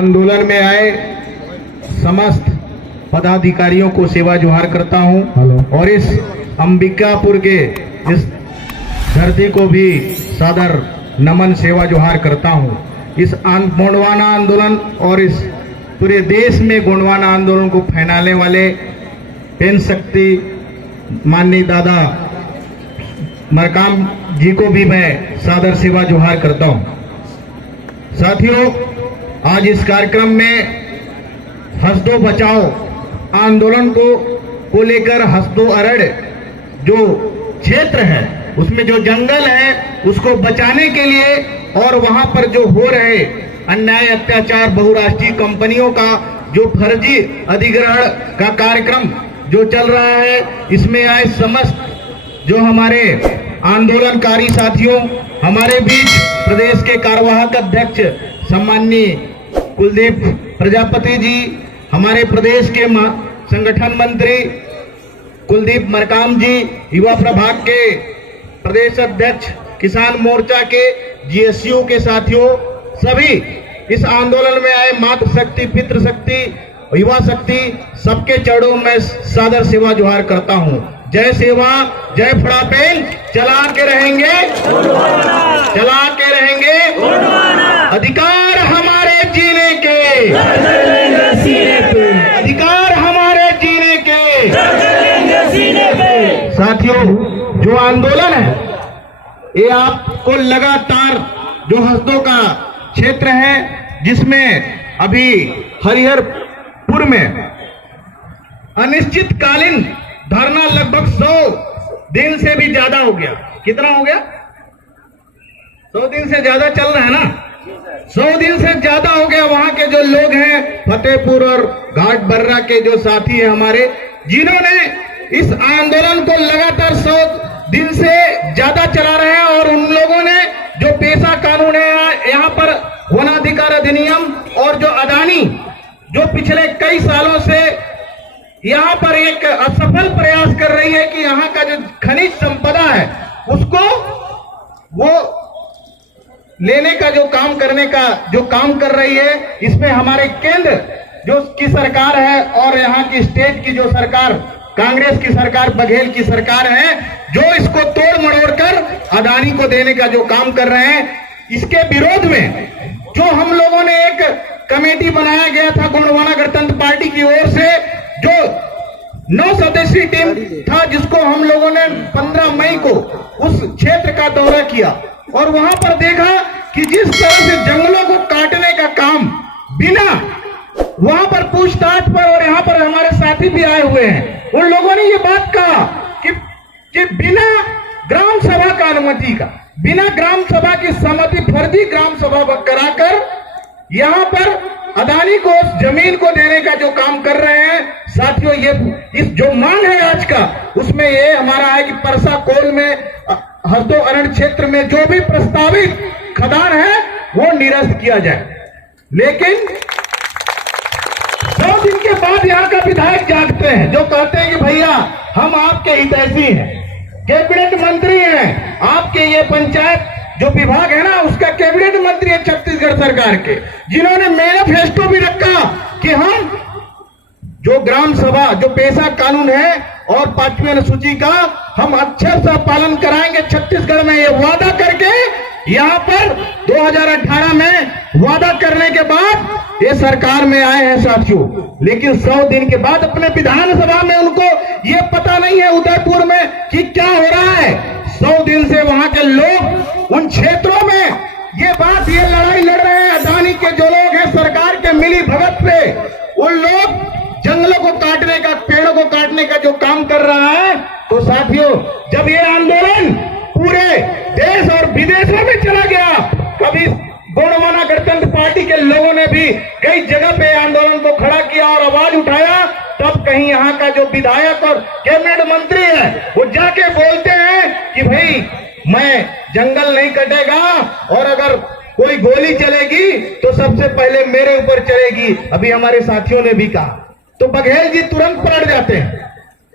आंदोलन में आए समस्त पदाधिकारियों को सेवा जोहार करता हूं और इस अंबिकापुर के इस धरती को भी सादर नमन सेवा जोहार करता हूं। इस गोंडवाना आंदोलन और इस पूरे देश में गोंडवाना आंदोलन को फैलाने वाले पेन शक्ति माननीय दादा मरकाम जी को भी मैं सादर सेवा जोहार करता हूं। साथियों, आज इस कार्यक्रम में हसदो बचाओ आंदोलन को लेकर हसदो अरड़ जो क्षेत्र है उसमें जो जंगल है उसको बचाने के लिए और वहां पर जो हो रहे अन्याय अत्याचार बहुराष्ट्रीय कंपनियों का जो फर्जी अधिग्रहण का कार्यक्रम जो चल रहा है, इसमें आए समस्त जो हमारे आंदोलनकारी साथियों, हमारे बीच प्रदेश के कार्यवाहक अध्यक्ष सम्माननीय कुलदीप प्रजापति जी, हमारे प्रदेश के संगठन मंत्री कुलदीप मरकाम जी, युवा प्रभाग के प्रदेश अध्यक्ष, किसान मोर्चा के जीएसयू के साथियों, सभी इस आंदोलन में आए मातृ शक्ति, पितृ शक्ति, युवा शक्ति, सबके चरणों में सादर सेवा जोहार करता हूं। जय सेवा, जय फड़ापेन, चला के रहेंगे, चला के रहेंगे। अधिकार हमारे जीने के, अधिकार हमारे जीने के। साथियों, जो आंदोलन है ये आपको लगातार जो हसदो का क्षेत्र है जिसमें अभी हरिहरपुर में अनिश्चितकालीन धरना लगभग 100 दिन से भी ज्यादा हो गया। कितना हो गया? 100 दिन से ज्यादा चल रहा है ना। 100 दिन से ज्यादा हो गया। वहां के जो लोग हैं फतेहपुर और घाट बर्रा के जो साथी हैं हमारे, जिन्होंने इस आंदोलन को लगातार 100 दिन से ज्यादा चला रहे हैं और उन लोगों ने जो पेशा कानून है यहाँ पर वनाधिकार अधिनियम और जो अदानी जो पिछले कई सालों से यहाँ पर एक असफल प्रयास कर रही है कि यहाँ का जो खनिज संपदा है उसको वो लेने का जो काम करने का जो काम कर रही है, इसमें हमारे केंद्र जो की सरकार है और यहाँ की स्टेट की जो सरकार कांग्रेस की सरकार, बघेल की सरकार है, जो इसको तोड़ मरोड़ कर अदानी को देने का जो काम कर रहे हैं, इसके विरोध में जो हम लोगों ने एक कमेटी बनाया गया था गोंडवाना गणतंत्र पार्टी की ओर से, जो 9 सदस्यीय टीम था, जिसको हम लोगों ने 15 मई को उस क्षेत्र का दौरा किया और वहां पर देखा कि जिस तरह से जंगलों को काटने का काम बिना वहां पर पूछताछ पर, और यहाँ पर हमारे साथी भी आए हुए हैं, उन लोगों ने ये बात कहा कि बिना ग्राम सभा का अनुमति का, बिना ग्राम सभा की सहमति, फर्जी ग्राम सभा कराकर यहाँ पर अदानी को उस जमीन को देने का जो काम कर रहे हैं। साथियों, ये इस जो मांग है आज का, उसमें ये हमारा है कि परसा कोल में हसदो अरण्य क्षेत्र में जो भी प्रस्तावित खदान है वो निरस्त किया जाए। लेकिन 100 दिन के बाद यहाँ का विधायक जागते हैं, जो कहते हैं कि भैया हम आपके हितैषी हैं, कैबिनेट मंत्री हैं, आपके ये पंचायत जो विभाग है ना उसका कैबिनेट मंत्री है छत्तीसगढ़ सरकार के, जिन्होंने मैनिफेस्टो भी रखा कि हम जो ग्राम सभा जो पेशा कानून है और 5वीं अनुसूची का हम अक्षर से पालन कराएंगे छत्तीसगढ़ में, ये वादा करके यहाँ पर 2018 में वादा करने के बाद ये सरकार में आए हैं साथियों। लेकिन 100 दिन के बाद अपने विधानसभा में उनको ये पता नहीं है उदयपुर में कि क्या हो रहा है। 100 दिन से वहां के लोग उन क्षेत्रों में ये लड़ाई लड़ रहे हैं। अदानी के जो लोग हैं सरकार के मिली भगत पे, उन लोग जंगलों को काटने का, पेड़ों को काटने का जो काम कर रहा है। तो साथियों, जब ये आंदोलन पूरे देश और विदेशों में चला गया, कभी गोंडवाना गणतंत्र पार्टी के लोगों ने भी कई जगह पे आंदोलन को खड़ा किया और आवाज उठाया, तब कहीं यहाँ का जो विधायक और कैबिनेट मंत्री है वो जाके बोलते हैं कि भाई मैं जंगल नहीं कटेगा और अगर कोई गोली चलेगी तो सबसे पहले मेरे ऊपर चलेगी। अभी हमारे साथियों ने भी कहा, तो बघेल जी तुरंत पलट जाते हैं।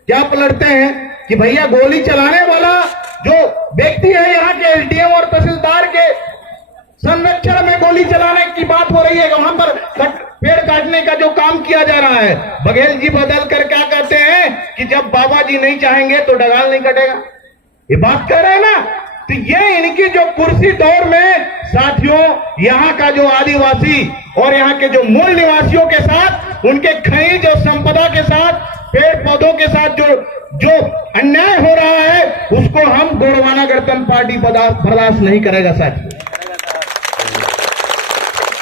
क्या पलटते हैं कि भैया गोली चलाने वाला जो व्यक्ति है यहाँ के एसडीएम और तहसीलदार के संरक्षण में गोली चलाने की बात हो रही है, वहां पर पेड़ काटने का जो काम किया जा रहा है, बघेल जी बदल कर क्या कहते हैं कि जब बाबा जी नहीं चाहेंगे तो डगाल नहीं कटेगा, ये बात कर रहे हैं ना। तो ये इनकी जो कुर्सी दौर में साथियों, यहाँ का जो आदिवासी और यहाँ के जो मूल निवासियों के साथ, उनके खनिज और संपदा के साथ, पेड़ पौधों के साथ जो अन्याय हो रहा है, उसको हम गोंडवाना गणतंत्र पार्टी बर्दाश्त नहीं करेगा साथियों।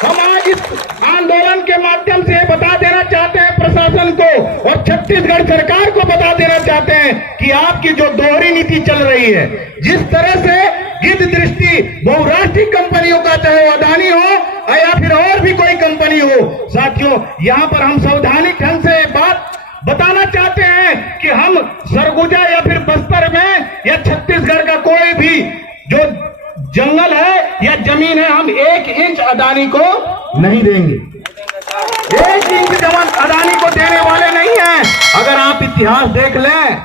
हम आज इस आंदोलन के माध्यम से बता देना चाहते हैं प्रशासन को और छत्तीसगढ़ सरकार को बता देना चाहते हैं कि आपकी जो दोहरी नीति चल रही है, जिस तरह से गिद्ध दृष्टि बहुराष्ट्रीय कंपनियों का, चाहे वो अदानी हो या फिर और भी कोई कंपनी हो, साथियों यहां पर हम संवैधानिक ढंग से बात बताना चाहते हैं कि हम सरगुजा या फिर बस्तर में या छत्तीसगढ़ का कोई भी जो जंगल है या जमीन है, हम 1 इंच अदानी को नहीं देंगे। 1 इंच जमीन अदानी को देने वाले नहीं हैं। अगर आप इतिहास देख लें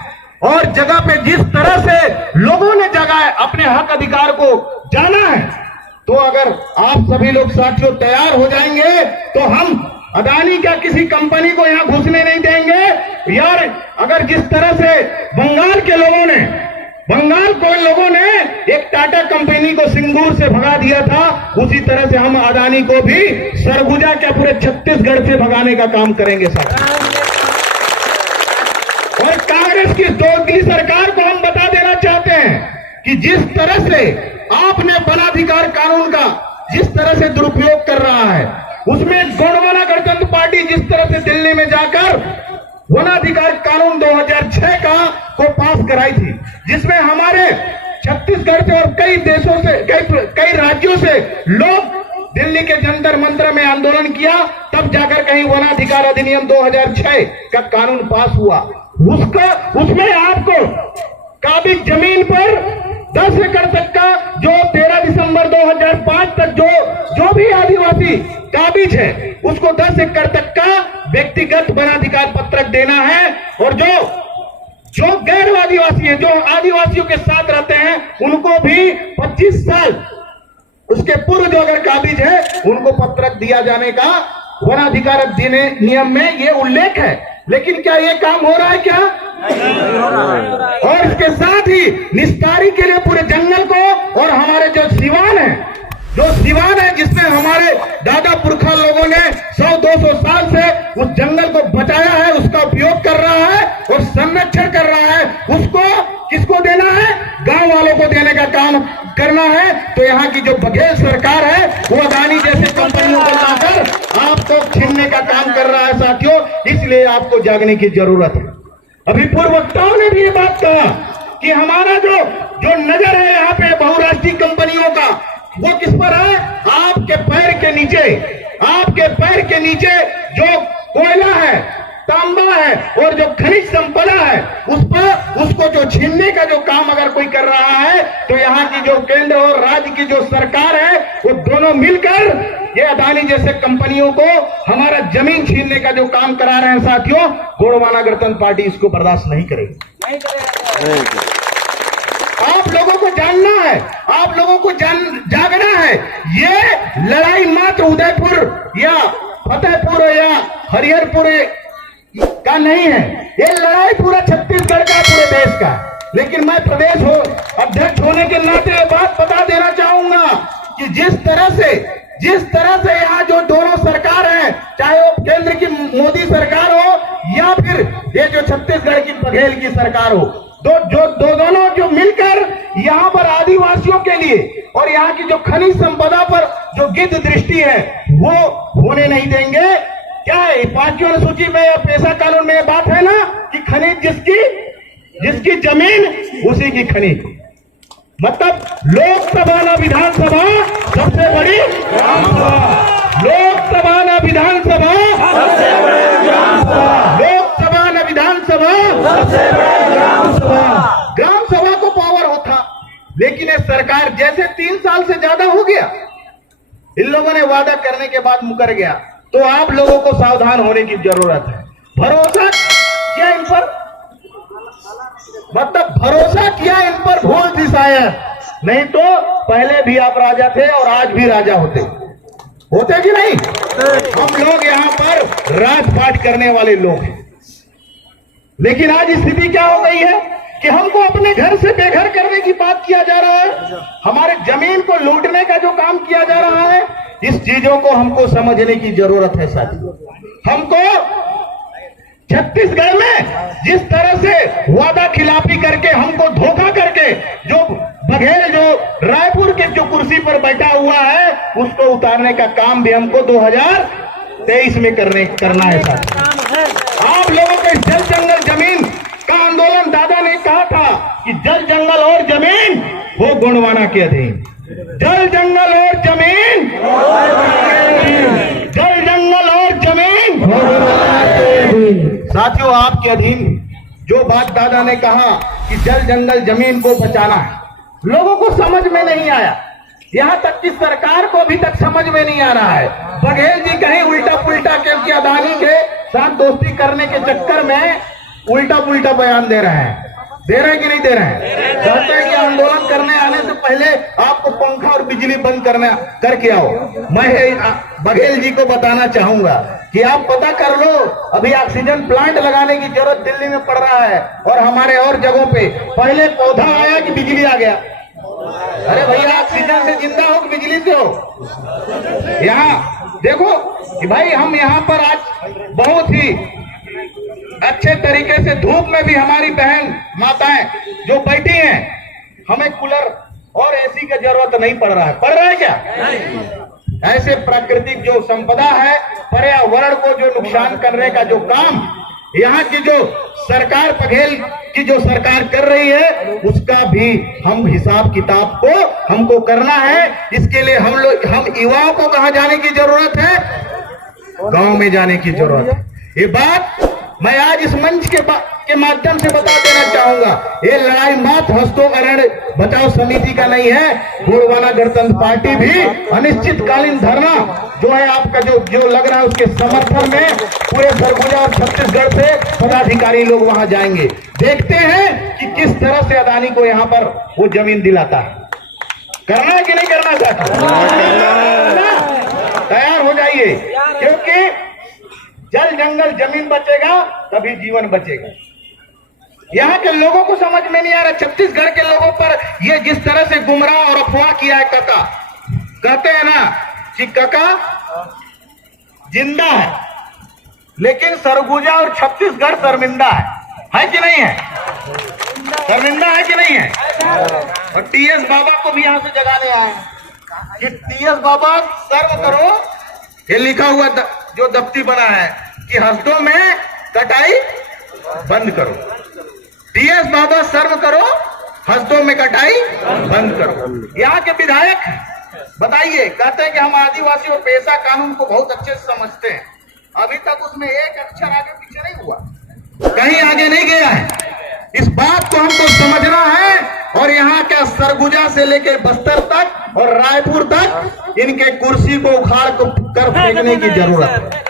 और जगह पे जिस तरह से लोगों ने जगह अपने हक अधिकार को जाना है, तो अगर आप सभी लोग साथियों तैयार हो जाएंगे तो हम अदानी का किसी कंपनी को यहां घुसने नहीं देंगे। यार अगर जिस तरह से बंगाल के लोगों ने एक टाटा कंपनी को सिंगूर से भगा दिया था, उसी तरह से हम अदानी को भी सरगुजा के पूरे छत्तीसगढ़ से भगाने का काम करेंगे साथ। और कांग्रेस की दोगली सरकार को हम बता देना चाहते हैं कि जिस तरह से आपने वनाधिकार कानून का जिस तरह से दुरुपयोग कर रहा है, उसमें गोंडवाना गणतंत्र पार्टी जिस तरह से दिल्ली में जाकर वनाधिकार कानून 2006 को पास कराई थी, जिसमें हमारे छत्तीसगढ़ से और कई देशों से, कई राज्यों से लोग दिल्ली के जंतर मंतर में आंदोलन किया, तब जाकर कहीं वनाधिकार अधिनियम 2006 का कानून पास हुआ। उसमें आपको काबिज जमीन पर 10 एकड़ तक का, जो 13 दिसंबर 2005 तक जो भी आदिवासी काबिज है, उसको 10 एकड़ तक का व्यक्तिगत वनाधिकार पत्रक देना है। और जो गैर आदिवासी है, जो आदिवासियों के साथ रहते हैं, उनको भी 25 साल उसके पूर्व जो अगर काबिज है, उनको पत्रक दिया जाने का वनाधिकार नियम में ये उल्लेख है। लेकिन क्या ये काम हो रहा है क्या? और इसके साथ ही निस्तारी के लिए पूरे जंगल को, और हमारे जो सिवान है जिसमें हमारे दादा पुरखा लोगों ने 100-200 साल से उस जंगल को बचाया है, उसका उपयोग कर रहा है और संरक्षण कर रहा है, उसको किसको देना है? गांव वालों को देने का काम करना है। तो यहाँ की जो बघेल सरकार है, वो अदानी जैसे कंपनियों को लाकर आपको छीनने का काम कर रहा है साथियों। इसलिए आपको जागने की जरूरत है। अभी पूर्व वक्ताओं ने भी ये बात कहा कि हमारा जो नजर है यहाँ पे बहुराष्ट्रीय कंपनियों का, वो किस पर है? आपके पैर के नीचे जो कोयला है, तांबा है और जो खनिज संपदा है, उसको जो छीनने का जो काम अगर कोई कर रहा है, तो यहाँ की जो केंद्र और राज्य की जो सरकार है, वो दोनों मिलकर ये अदानी जैसे कंपनियों को हमारा जमीन छीनने का जो काम करा रहे हैं साथियों, गोंडवाना गणतंत्र पार्टी इसको बर्दाश्त नहीं करेगी। आप लोगों को जानना है, आप लोगों को जागना है। ये लड़ाई मात्र उदयपुर या फतेहपुर या हरिहरपुर का नहीं है, ये लड़ाई पूरा छत्तीसगढ़ का, पूरे देश का। लेकिन मैं प्रदेश अध्यक्ष होने के नाते ये बात बता देना चाहूंगा कि जिस तरह से यहाँ जो दोनों सरकार है, चाहे वो केंद्र की मोदी सरकार हो या फिर ये जो छत्तीसगढ़ की बघेल की सरकार हो, दोनों जो मिलकर यहाँ पर आदिवासियों के लिए और यहाँ की जो खनिज संपदा पर जो गिद्ध दृष्टि है, वो होने नहीं देंगे। क्या है 5वीं अनुसूची में या पेशा कानून में बात है ना कि खनिज जिसकी जमीन उसी की खनिज। मतलब लोकसभा न विधानसभा सबसे बड़ी लोकसभा न विधानसभा लोकसभा न विधानसभा ग्राम सभा को पावर होता, लेकिन ये सरकार जैसे 3 साल से ज्यादा हो गया, इन लोगों ने वादा करने के बाद मुकर गया। तो आप लोगों को सावधान होने की जरूरत है। भरोसा किया इन पर, मतलब भरोसा किया इन पर भूल थी शायद, नहीं तो पहले भी आप राजा थे और आज भी राजा होते कि नहीं? हम लोग यहाँ पर राजपाट करने वाले लोग हैं, लेकिन आज स्थिति क्या हो गई है कि हमको अपने घर से बेघर करने की बात किया जा रहा है, हमारे जमीन को लूटने का जो काम किया जा रहा है, इस चीजों को हमको समझने की जरूरत है साथियों। हमको छत्तीसगढ़ में जिस तरह से वादा खिलाफी करके हमको धोखा करके जो बघेल जो रायपुर के जो कुर्सी पर बैठा हुआ है उसको उतारने का काम भी हमको 2023 में करना है साथियों। आप लोगों के जल जंगल जमीन का आंदोलन दादा ने कहा था कि जल जंगल और जमीन वो गोंडवाना के अधीन, जल जंगल और जमीन, जल जंगल और जमीन साथियों आपके अधीन। जो बात दादा ने कहा कि जल जंगल जमीन को बचाना है, लोगों को समझ में नहीं आया, यहां तक कि सरकार को अभी तक समझ में नहीं आ रहा है। बघेल जी कहीं उल्टा पुल्टा क्योंकि अदानी के साथ दोस्ती करने के चक्कर में उल्टा पुल्टा बयान दे रहे हैं, दे रहे हैं कि नहीं दे रहे हैं? चाहते हैं कि आंदोलन करने आने से पहले आपको पंखा और बिजली बंद करके आओ। मैं बघेल जी को बताना चाहूंगा कि आप पता कर लो, अभी ऑक्सीजन प्लांट लगाने की जरूरत दिल्ली में पड़ रहा है और हमारे और जगहों पे। पहले पौधा आया कि बिजली आ गया? अरे भैया ऑक्सीजन से जिंदा हो कि बिजली से हो? यहाँ देखो कि भाई हम यहाँ पर आज बहुत ही अच्छे तरीके से धूप में भी हमारी बहन माताएं जो बैठी हैं, हमें कूलर और एसी की जरूरत नहीं पड़ रहा है। पड़ रहा है क्या? ऐसे प्राकृतिक जो संपदा है, पर्यावरण को जो नुकसान करने का जो काम यहाँ की जो सरकार बघेल की जो सरकार कर रही है उसका भी हम हिसाब किताब को हमको करना है। इसके लिए हम युवाओं को कहाँ जाने की जरूरत है? गांव में जाने की जरूरत है। ये बात मैं आज इस मंच के माध्यम से बता देना चाहूंगा। ये लड़ाई मात्र हस्तोकरण बचाओ समिति का नहीं है, गोंडवाना गणतंत्र पार्टी भी अनिश्चितकालीन धरना जो है आपका जो लग रहा है उसके समर्थन में पूरे सरगुजा और छत्तीसगढ़ से पदाधिकारी लोग वहां जाएंगे। देखते हैं कि किस तरह से अदानी को यहाँ पर वो जमीन दिलाता है। करना है कि नहीं करना चाहता? तैयार हो जाइए, क्योंकि जल जंगल जमीन बचेगा तभी जीवन बचेगा। यहाँ के लोगों को समझ में नहीं आ रहा, छत्तीसगढ़ के लोगों पर ये जिस तरह से गुमराह और अफवाह किया है। काका कहते हैं ना कि काका जिंदा है लेकिन सरगुजा और छत्तीसगढ़ शर्मिंदा है कि नहीं है? शर्मिंदा है कि नहीं है? और टीएस बाबा को भी यहां से जगाने आए कि टीएस बाबा सर्व करो, ये लिखा हुआ जो दफ्ती बना है कि हंसदों में कटाई बंद करो। टीएस बाबा सर्व करो, हंसदों में कटाई बंद करो। यहाँ के विधायक बताइए, कहते हैं कि हम आदिवासी और पेशा कानून को बहुत अच्छे से समझते हैं। अभी तक उसमें एक अक्षर आगे पीछे नहीं हुआ, कहीं आगे नहीं गया है। इस बात को हमको समझना है और यहाँ के सरगुजा से लेकर बस्तर तक और रायपुर तक इनके कुर्सी को उखाड़ कर फेंकने की जरूरत है।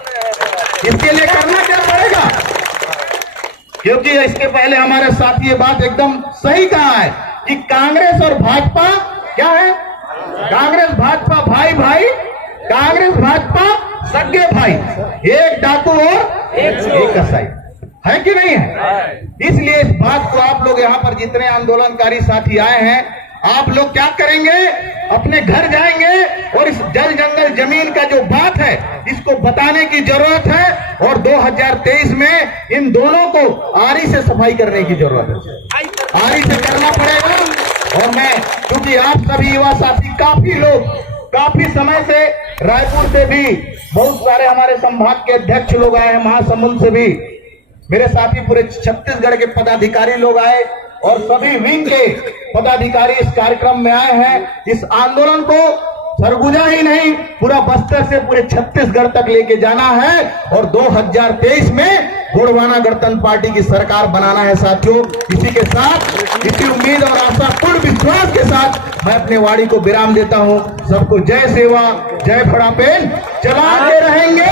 इसके लिए करना क्या पड़ेगा? क्योंकि इसके पहले हमारे साथी ये बात एकदम सही कहा है कि कांग्रेस और भाजपा क्या है? कांग्रेस भाजपा भाई भाई, कांग्रेस भाजपा सगे भाई, एक डाकू और एक कसाई, है कि नहीं है? इसलिए इस बात को आप लोग यहाँ पर जितने आंदोलनकारी साथी आए हैं, आप लोग क्या करेंगे? अपने घर जाएंगे और इस जल जंगल जमीन का जो बात है इसको बताने की जरूरत है। और 2023 में इन दोनों को आरी से सफाई करने की जरूरत है, आरी से करना पड़ेगा। और मैं क्योंकि आप सभी युवा साथी काफी लोग काफी समय से रायपुर से भी बहुत सारे हमारे संभाग के अध्यक्ष लोग आए हैं, महासमुंद से भी मेरे साथी पूरे छत्तीसगढ़ के पदाधिकारी लोग आए और सभी विंग के पदाधिकारी इस कार्यक्रम में आए हैं। इस आंदोलन को सरगुजा ही नहीं पूरा बस्तर से पूरे छत्तीसगढ़ तक लेके जाना है और 2023 में गोंडवाना गणतंत्र पार्टी की सरकार बनाना है साथियों। इसी के साथ इसी उम्मीद और आशा पूर्ण विश्वास के साथ मैं अपने वाणी को विराम देता हूं। सबको जय सेवा, जय फड़ापेन, चलाते रहेंगे।